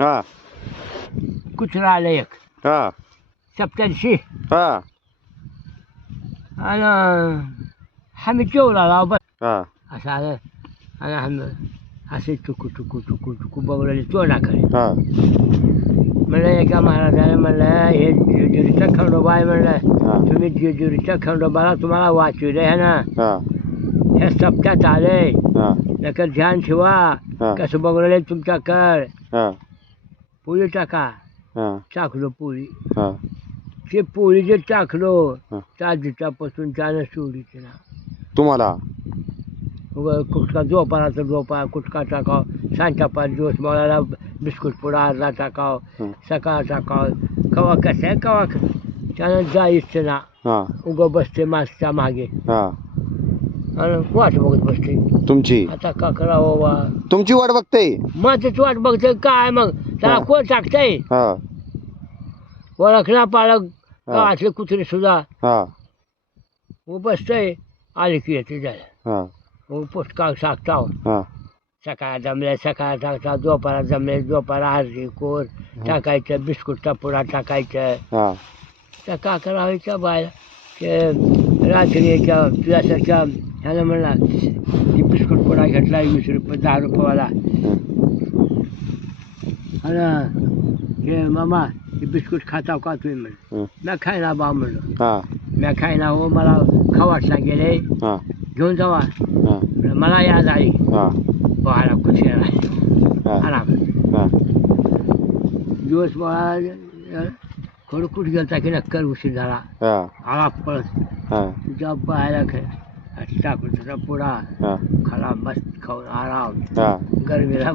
हा कुत्रा आलं एक हा सप्त्याशी हा आणि आम्ही जेवला लाव बस हा असं आलं आणि आम्ही असे चुकू चुकू चुकू चुकू बघले तोंडाकडे हा म्हणलं एका महाराजाने म्हणलं हे जेजुरीचा खंडोबा आहे म्हणलं हा तुम्ही जेजुरीच्या खंडोबाला तुम्हाला वाचविलं आहे ना हा ह्या सप्त्यात आलंय हा नका ध्यान ठेवा हा कसं बघले तुमच्याकडं हा पोळी टाका हा टाकलो पोळी हा ते पोळी जे टाकलो हा. त्या दिवसापासून त्यानं सोडीचे ना तुम्हाला कुठका झोपानाचा झोपा कुठका टाकाव सांच्या पाच दिवस मला बिस्कुट पुडा अर्धा टाकाव हा सकाळ टाकाव कवा कसं आहे कवा त्यानं जायचं ना हा उगं बसते मागच्या मागे हा आणि वाट बघत बसते तुमची आता का करावं बा तुमची वाट बघते मग तेच वाट बघते काय मग त्याला हा. कोण टाकतंय हा ओळखला पाळक हा. गावातले कुत्रे सुद्धा हा व बसतंय आले की येते जायला हा व पुस्तकात टाकताव हा सकाळ जमले सकाळ टाकता झोपाला जमले झोपाला हळदी कोर टाकायचं बिस्कुटचा पुडा टाकायचं हा त्या का करावायच्या बाय ते रात्रीच्या तुझ्यासारख्या ह्याला म्हणला ती बिस्कुट पुडा घेतला 20 रुपये 10 रुपयेवाला आणि हे मामा हे बिस्कुट खाताव का तुम्ही म्हणलं मी खायना बा म्हणलं हा मी खायना हो मला खवाटला गेले हा घेऊन जावा हा म्हणलं, मला याद आली हा बघायला कुठे हा आराम हा दिवस बघा खरं कुठे गेलता की नक्कर उशीर झाला हा आला पळत हा तुझ्या बाहेर टाकून तुझा पुडा हा खाला मस्त खाऊन आराम हा गरमीला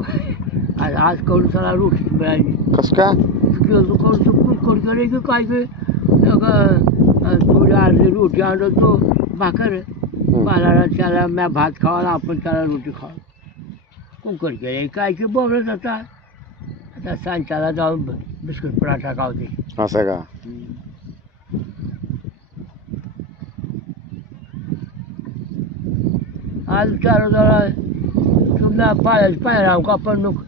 आज आज करून चला रूट मिळाली कस का करून चुकून करून गेले की काय की थोडी अर्धी रोटी आणतो भाकर बालाला त्याला म्या भात खावाला आपण त्याला रोटी खावा कुकर गेले काय की बोलत आता आता सांच्याला जाऊन बिस्कुट पुडा टाकावते असं का आज चालू झाला तुम्हाला पाय राहू का पण नको